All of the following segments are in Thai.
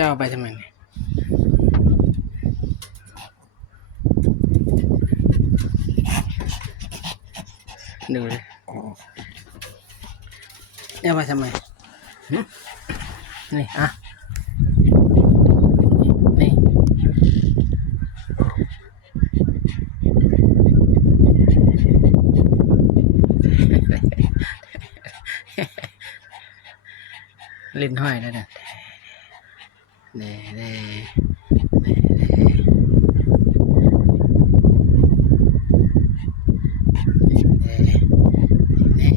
ก้าวไปทำไมเนี่ยดูเลยเอาไปทำไมนี่อ่ะนี่ลิ้นห้อยแล้วเนี่ยเน่เน่เน่เน่เน่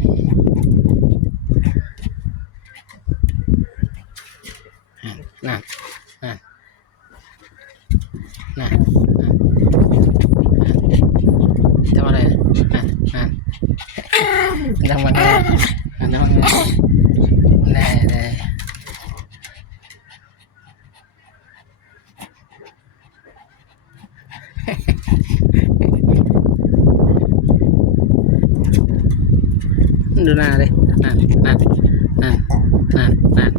นั่นนั่นนั่นทำอะไรนั่นนั่นทำอะไรทำอะไรเน่เน่ดูหน้าเลยนั่นนั่นนั่นนั่นนั่น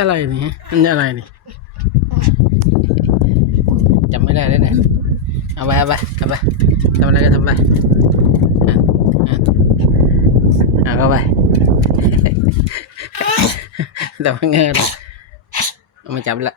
อะไรนี่มันอะไรนี่จำไม่ได้เลยเนี่ยเอาไปทำอะไรก็ทำไปเข้าไปแต่ว่าเงินเอามาจับละ